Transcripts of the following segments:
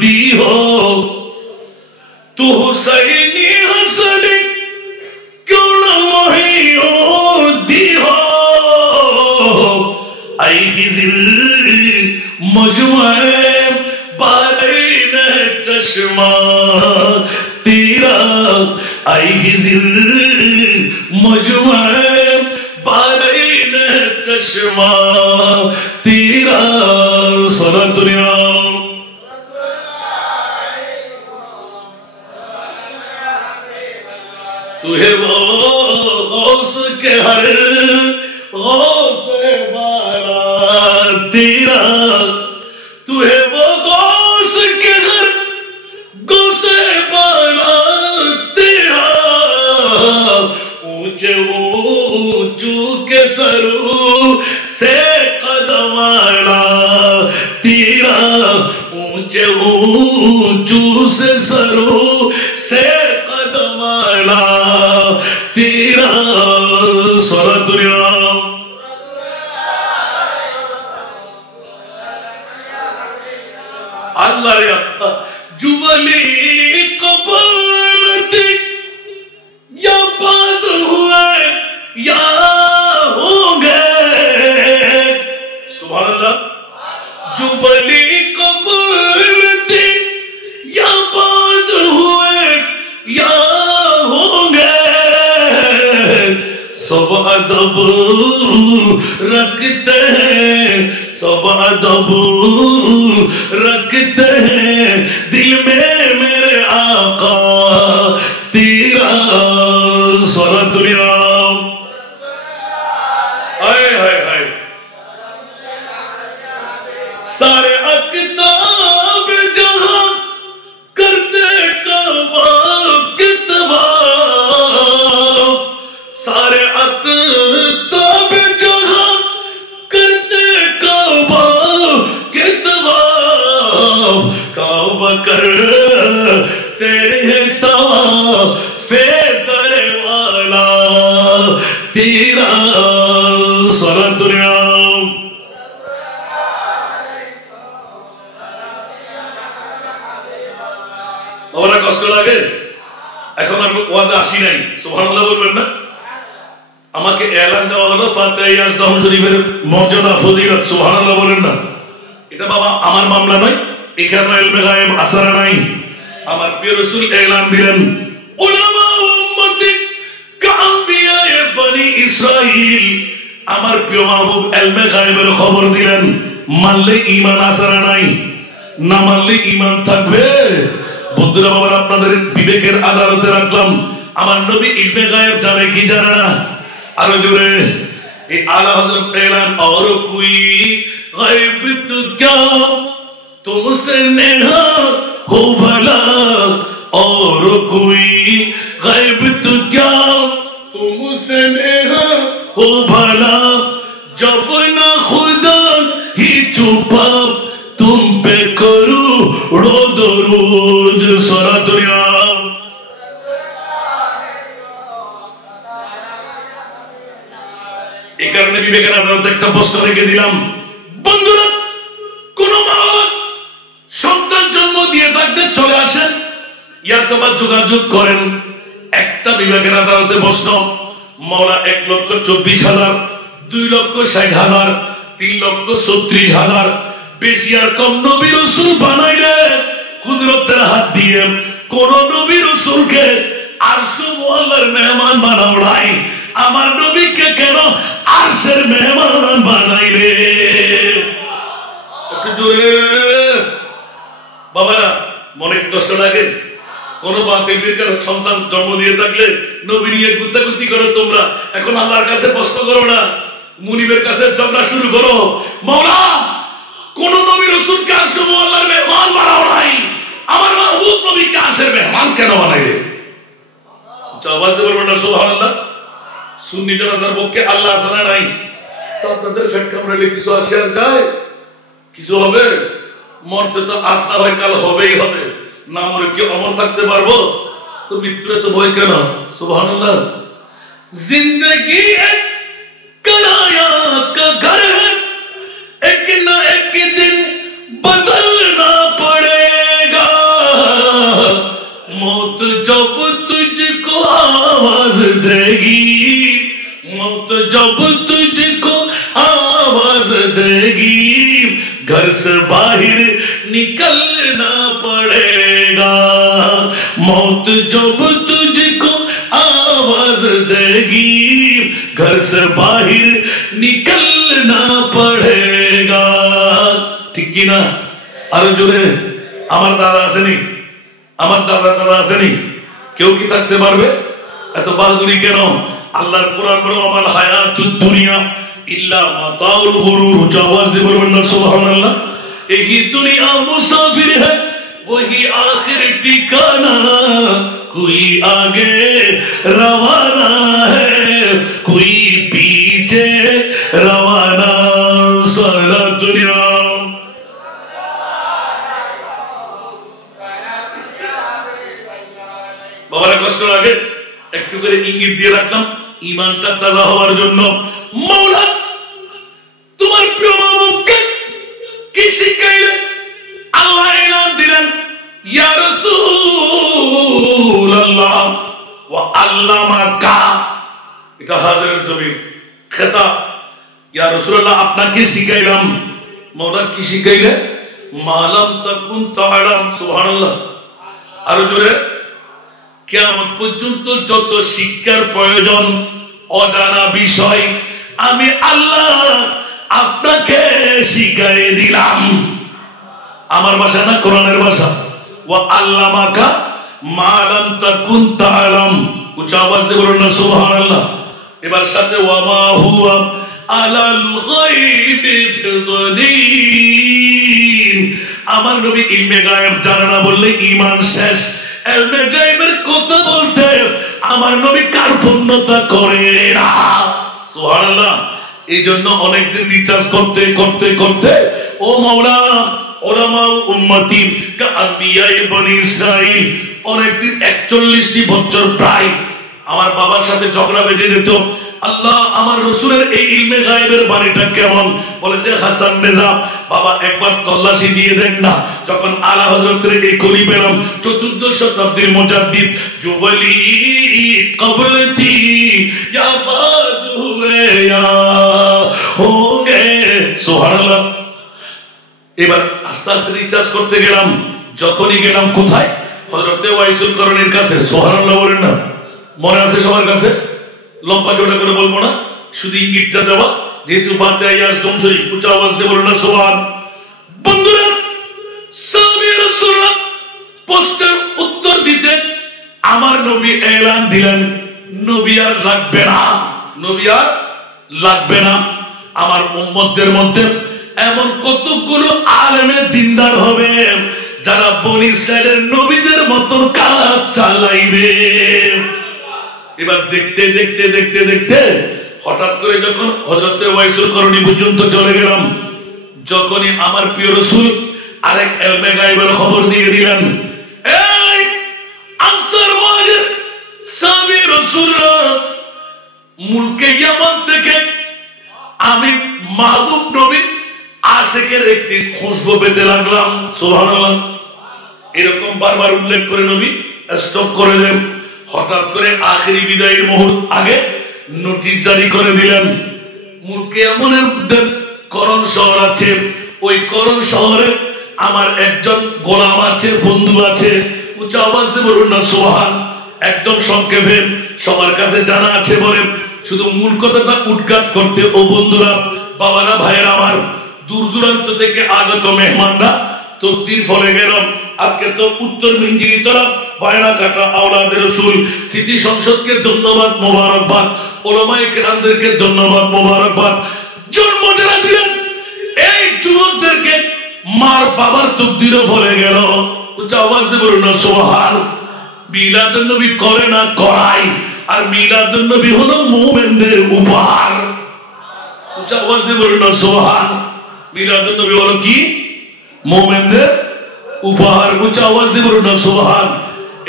दी हो तू हुसैनी हसनी क्यों न मोहियो दी हो आई हिजिल मजमुए बारैन चश्मा तेरा आई हिजिल मजमुए बारैन चश्मा तेरा सना दुनिया तू है वो गौस के हर गौस वाला तेरा तू है वो गौस के हर गौस वाला तेरा ऊंचे ऊंचू के सरू से कदम वाला तेरा ऊंचे ऊंचू से सरू से तेरा सारा दुनिया अल्लाह रे अल्लाह जुबली कबूलती या बाद हुए या होंगे सुभान अल्लाह जुबली कबूलती या बाद हुए या सब अदब रखते हैं सब अदब रखते हैं दिल में मेरे आका तेरा सारा दुनिया हाय हाय हाय सारे अक़दाब जहां करते कवा कितवा सारे अक़दाब जहां करते काबा के तवाफ काबा करते हैं तवाफ दरे वाला तेरा सारा दुनिया আমরা কষ্ট লাগে এখন আমি ওয়াজে আসি নাই সুবহানাল্লাহ বলবেন না আমাকে এলান দেওয়া হলো ফাতিহা ইয়াজদাম শরীফের মর্যাদা ফজিলত সুবহানাল্লাহ বলেন না এটা বাবা আমার মামলা নয় এখানে ইলমে গায়েব আসর নাই আমার প্রিয় রাসূল এলান দিলেন উলামা উম্মতি কাম্বিয়ায়ে বনি ইসরাইল আমার প্রিয় মাহবুব ইলমে গায়েবের খবর দিলেন মানলে ঈমান আসর নাই না মানলে ঈমান থাকবে বন্ধুরা বাবা আপনাদের বিবেকের আদালতে রাখলাম আমার নবী ইলমে গায়েব জানে কি জানে না आरो जोरे ये आला हज़रत ऐलान और कोई गायब तो क्या तुमसे नेहा हो भला और कोई गायब तो क्या तुमसे नेहा हो भला जब ना खुदा ही छुपा तुम पे करूं दरूद सारा दुनिया এই কারণে বিবেকের আদালতে একটা প্রশ্ন রেখে দিলাম বন্ধুরা কোন মা বাবা সন্তান জন্ম দিয়ে থাকতে চলে আসেন ইয়াতবা যোগাযোগ করেন একটা বিবেকের আদালতে প্রশ্ন মাওলা 1,24,000 2,60,000 3,36,000 বেশি আর কম নবী রাসূল বানাইলে কুদরতের হাত দিয়ে কোন নবী রাসূলকে আরশে মুআল্লার মেহমান বানাও নাই আমার নবীকে কেন আরশের মেহমান বানাইলে একটু জোরে বাবারা মনে কি কষ্ট লাগে কোন বাতিলের কারণে সন্তান জন্ম দিয়ে থাকলে নবী নিয়ে গুত্তাগুত্তি করো তোমরা এখন আল্লাহর কাছে প্রশ্ন করো না মুনিবের কাছে ঝগড়া শুরু করো মাওলা কোন নবী রাসূলকে আরশে মুআল্লার মেহমান বানাও নাই আমার মাহবুব নবীকে আরশের মেহমান কেন বানাইলে আওয়াজ দিয়ে বলবেন না সুবহানাল্লাহ সুন্নি জনতার পক্ষে আল্লাহ আসনা নাই তো আপনাদের ফেট কামড়ালে কিছু আসে আর যায় কিছু হবে মরতে তো আজ না হয় কাল হবেই হবে না মরে কি অমর থাকতে পারবো তো মৃত্যুরে তো ভয় কেন সুবহানাল্লাহ जिंदगी एक किराया का घर है एक ना एक दिन बदलना पड़े से बाहर निकलना पड़ेगा मौत जब तुझको आवाज देगी घर से बाहर निकलना पड़ेगा ठीक की ना আরো জোরে আমার দাদা আসেনি আমার দাদা আসেনি কেউ কি থাকতে পারবে এত বাহাদুরি কেন আল্লাহর কোরআন বলে আমাল হায়াতুদ দুনিয়া ইল্লা মাতাউল গুরুর আওয়াজ দিয়ে বলবেন না সুবহানাল্লাহ यही दुनिया मुसाफिर है वही आखिर ठिकाना कोई आगे रवाना है कोई पीछे रवाना सारा दुनिया বাবারা কষ্ট লাগে একটু করে ইঙ্গিত দিয়ে রাখলাম ঈমানটা তাজা হওয়ার জন্য মাওলা তোমার প্রিয় মাহবুবকে কি শিখাইলেন আল্লাহ এলান দিলেন ইয়া রাসূলুল্লাহ ওয়া আল্লামাকা এটা হাজিরের জমিন খেতাব ইয়া রাসূলুল্লাহ আপনাকে শিখাইলাম মাওলা কি শিখাইলেন মালাম তাকুন তাআলাম সুবহানাল্লাহ আর জোরে কিয়ামত পর্যন্ত যত শিক্ষার প্রয়োজন অজানা বিষয় আমি আল্লাহ আপনাকে শিখিয়ে দিলাম আমার ভাষা না কোরআনের ভাষা ওয়া আল্লামাকা মা লাম তাকুন তাআলাম উচ্চ আওয়াজ দিয়ে বলুন না সুবহানাল্লাহ এবার সাথে ওয়া মা হুয়া আলাল গায়বি বিদলিন আমার নবী ইলমে গায়েব জানে না বললে ঈমান শেষ ইলমে গায়েবের কথা বলতে আমার নবী কার্পণ্যতা করে না সুবহানাল্লাহ এইজন্য অনেক দিন রিচার্জ করতে করতে করতে ও মাওলা উলামা উম্মতি কা আম্বিয়ায়ে বনি ইসরাইল অনেক দিন 41টি বছর প্রায় আমার বাবার সাথে ঝগড়া বেঁধে যেত আল্লাহ আমার রাসূলের এই ইলমে গায়েবের বাণীটা কেমন বলেন যে হাসান রেজা বাবা একবার তল্লাশি দিয়ে দেখ না যখন আলা হযরতের এই কলি পেলাম 14 শতাব্দীর মুজাদ্দিদ জুওয়ালি কবল থি ইয়া বাদ হুয়ে ইয়া হোগে সুবহানাল্লাহ এবার আস্তে আস্তে রিচার্জ করতে গেলাম যখনই গেলাম কোথায় হযরতে ওয়াইসুল করণীর কাছে সুবহানাল্লাহ বলেন না মনে আছে সবার কাছে লম্বা চওড়া করে বলবো না শুধু ইঙ্গিতটা দেওয়া যেহেতু ফাতিহা ইয়াসদম শরীফ উচ্চ আওয়াজ দিয়ে বলুন না সুবহান বন্ধুরা সাহাবী রাসূলুল্লাহ প্রশ্নের উত্তর দিতে আমার নবী এলান দিলেন নবী আর লাগবে না আমার উম্মতদের মধ্যে এমন কতগুলো আলেমে দিনদার হবে যারা বনি ইসরাইলের নবীদের মতন কাজ চালাইবে এবার দেখতে দেখতে দেখতে দেখতে হঠাৎ করে যখন হযরতে ওয়াইসুল করণী পর্যন্ত চলে গেলাম যখনই আমার প্রিয় রাসূল আরেক ইলমে গায়েবের খবর দিয়ে দিলেন এই আনসার মুহাজির সাহাবী রাসূলরা মুলকে ইয়ামান থেকে আমি মাহবুব নবী আশিকের একটি খুশবু পেতে লাগলাম সুবহানাল্লাহ এরকম বারবার উল্লেখ করে নবী স্টপ করে দেন হঠাৎ করে আখেরি বিদায়ের মুহূর্ত আগে নোটিশ জারি করে দিলেন মুলকে ইয়ামানের মধ্যে করণ শহর আছে ওই করণ শহরে আমার একজন গোলাম আছে বন্ধু আছে উচ্চ আওয়াজ দিয়ে বলুন না সুবহান একদম সংক্ষেপে সবার কাছে জানা আছে বলেন শুধু মূল কথাটা উদ্ঘাট করতে ও বন্ধুরা বাবারা ভাইয়েরা আমার দূর দূরান্ত থেকে আগত মেহমানরা তকদির ফলে গেল আজকে তো উত্তর মিঞ্জিরিতলা বায়নাকাটা আওলাদে রাসূল সিটি সংসদকে ধন্যবাদ মোবারকবাদ উলামায়ে কেরামদেরকে ধন্যবাদ মোবারকবাদ জন্ম যারা দিলেন এই যুবকদেরকে মার বাবার তকদিরও ফলে গেল উচ্চ আওয়াজ দিয়ে বলুন না সুবহান মিলাদুন নবী করে না করাই আর মিলাদুন নবী হলো মুমিনদের উপহার উচ্চ আওয়াজ দিয়ে বলুন না সুবহান মিলাদুন নবী হলো কি মুমিনদের উপহার উচ্চ আওয়াজ দিয়ে বলুন না সুবহান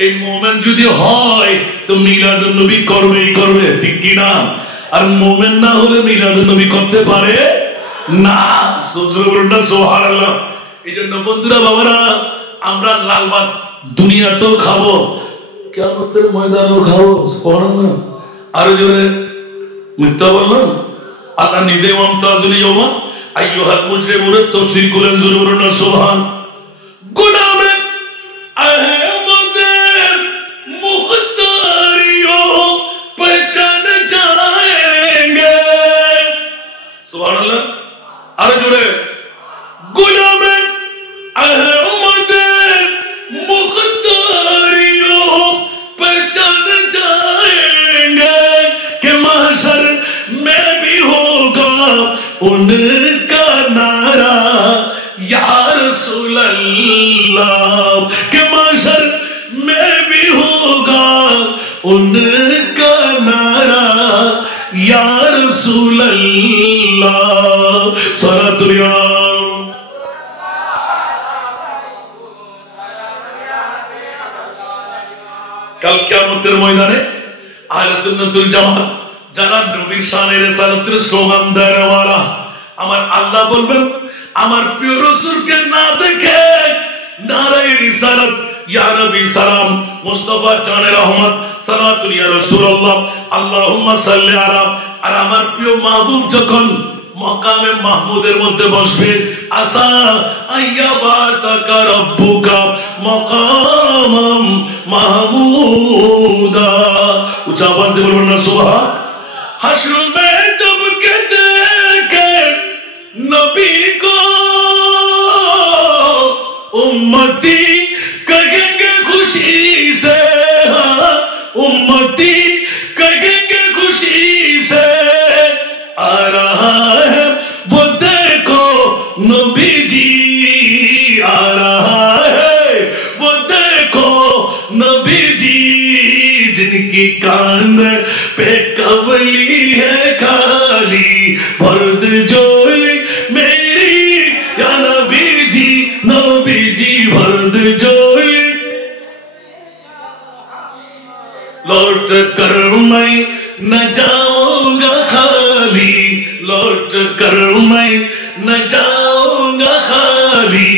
এই মুমিন যদি হয় তো মিলাদুন নবী করবেই করবে ঠিক কি না আর মুমিন না হলে মিলাদুন নবী করতে পারে না সুবহানাল্লাহ এইজন্য বন্ধুরা বাবারা আমরা লাল ভাত দুনিয়াতেও খাবো কিয়ামতের ময়দানেও খাবো সুবহানাল্লাহ আরো জোরে মিথ্যা বললাম আল্লাহ নিজে মুমতাজুল ইয়াওমা আইয়ুহাল মুজরিমুন তাফসীর কুলেন জোরে বলুন না সুবহান। গুলামে আহমদের মুখতারিও পহচান जाएंगे সুবহানাল্লাহ। আর জোরে গুলামে আহমদের मुख्तारियों पहचान जाएंगे कि महशर में भी होगा उनका नारा या रसूल अल्लाह, कि महशर में भी होगा उनका नारा या रसूल अल्लाह। सलातुल्लाह কাল কিয়ামতের ময়দানে আহলে সুন্নাতুল জামাত যারা নবীর শানে রিসালাতের স্লোগান দেওয়ালা, আমার আল্লাহ বলবেন আমার প্রিয় রাসূলকে না দেখে নারায়ে রিসালাত ইয়া নবী সালাম মুস্তাফা জানে রহমত সালাতুল ইয়া রাসূলুল্লাহ আল্লাহুম্মা সাল্লি আলা, আর আমার প্রিয় মাহবুব যখন মকামে মাহমুদের মধ্যে বসবে আসা আইয়াবাতাকা রাব্বুকা মাকামাম মাহমুদা, উচ্চ আওয়াজ দিয়ে বলবেন না সুবহান। हश्र में जब के देखे नबी को उम्मती कहेंगे खुशी से, उम्मती कहेंगे खुशी से आ रहा है वो देखो नबी जी आ रहा है वो देखो नबी जी, जिनकी कान पे कवली है खाली भर्द जोली मेरी या नबी जी भर्द जोली। लौट कर मैं न जाऊंगा खाली, लौट कर मैं न जाऊंगा खाली,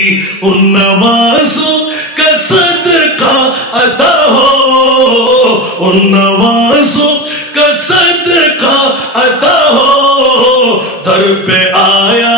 उन नवासों का सदका अता हो, उन नवासों का सदका अता हो, दर पे आया